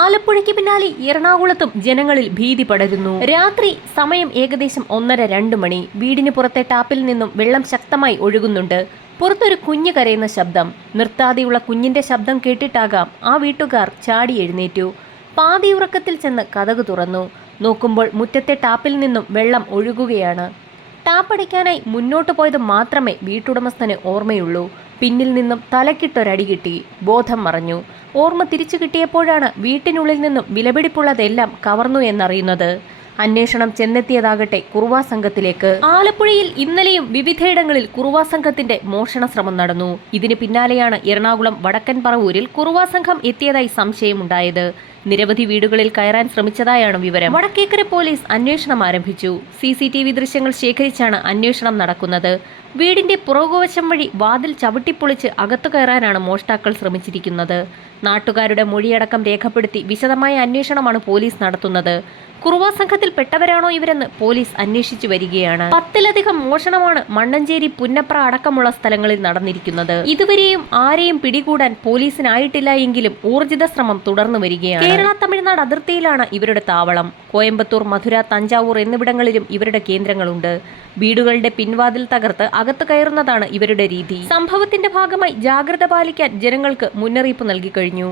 ആലപ്പുഴയ്ക്ക് പിന്നാലെ എറണാകുളത്തും ജനങ്ങളിൽ ഭീതി പടരുന്നു. രാത്രി സമയം ഏകദേശം ഒന്നര രണ്ട് മണി. വീടിന് പുറത്തെ ടാപ്പിൽ നിന്നും വെള്ളം ശക്തമായി ഒഴുകുന്നുണ്ട്. പുറത്തൊരു കുഞ്ഞ് കരയുന്ന ശബ്ദം. നിർത്താതെയുള്ള കുഞ്ഞിന്റെ ശബ്ദം കേട്ടിട്ടാകാം ആ വീട്ടുകാർ ചാടി എഴുന്നേറ്റു. പാതിയുറക്കത്തിൽ ചെന്ന് കതക് തുറന്നു. നോക്കുമ്പോൾ മുറ്റത്തെ ടാപ്പിൽ നിന്നും വെള്ളം ഒഴുകുകയാണ്. ടാപ്പടിക്കാനായി മുന്നോട്ട് പോയത് മാത്രമേ വീട്ടുടമസ്ഥന് ഓർമ്മയുള്ളൂ. പിന്നിൽ നിന്നും തലക്കിട്ടൊരടി കിട്ടി. ബോധം മറഞ്ഞു. ഓർമ്മ തിരിച്ചു കിട്ടിയപ്പോഴാണ് വീട്ടിനുള്ളിൽ നിന്നും വിലപിടിപ്പുള്ളതെല്ലാം കവർന്നു എന്നറിയുന്നത്. അന്വേഷണം ചെന്നെത്തിയതാകട്ടെ കുറുവാ സംഘത്തിലേക്ക്. ആലപ്പുഴയിൽ ഇന്നലെയും വിവിധയിടങ്ങളിൽ കുറുവാ സംഘത്തിന്റെ മോഷണ ശ്രമം നടന്നു. ഇതിന് പിന്നാലെയാണ് എറണാകുളം വടക്കൻ പറവൂരിൽ കുറുവാ സംഘം എത്തിയതായി സംശയമുണ്ടായത്. നിരവധി വീടുകളിൽ കയറാൻ ശ്രമിച്ചതായാണ് വിവരം. വടക്കേക്കര പോലീസ് അന്വേഷണം ആരംഭിച്ചു. സി സി ടി വി ദൃശ്യങ്ങൾ ശേഖരിച്ചാണ് അന്വേഷണം നടക്കുന്നത്. വീടിന്റെ പുറകുവശം വഴി വാതിൽ ചവിട്ടിപ്പൊളിച്ച് അകത്തു കയറാനാണ് മോഷ്ടാക്കൾ ശ്രമിച്ചിരിക്കുന്നത്. നാട്ടുകാരുടെ മൊഴിയടക്കം രേഖപ്പെടുത്തി വിശദമായ അന്വേഷണമാണ് പോലീസ് നടത്തുന്നത്. കുറുവാ സംഘത്തിൽപ്പെട്ടവരാണോ ഇവരെന്ന് പോലീസ് അന്വേഷിച്ചു വരികയാണ്. പത്തിലധികം മോഷണമാണ് മണ്ണഞ്ചേരി പുന്നപ്ര അടക്കമുള്ള സ്ഥലങ്ങളിൽ നടന്നിരിക്കുന്നത്. ഇതുവരെയും ആരെയും പിടികൂടാൻ പോലീസിനായിട്ടില്ല എങ്കിലും ഊർജിത ശ്രമം തുടർന്നു വരികയാണ്. കേരള തമിഴ്നാട് അതിർത്തിയിലാണ് ഇവരുടെ താവളം. കോയമ്പത്തൂർ മധുര തഞ്ചാവൂർ എന്നിവിടങ്ങളിലും ഇവരുടെ കേന്ദ്രങ്ങളുണ്ട്. വീടുകളുടെ പിൻവാതിൽ തകർത്ത് അകത്ത് കയറുന്നതാണ് ഇവരുടെ രീതി. സംഭവത്തിന്റെ ഭാഗമായി ജാഗ്രത പാലിക്കാൻ ജനങ്ങൾക്ക് മുന്നറിയിപ്പ് നൽകി കഴിഞ്ഞു.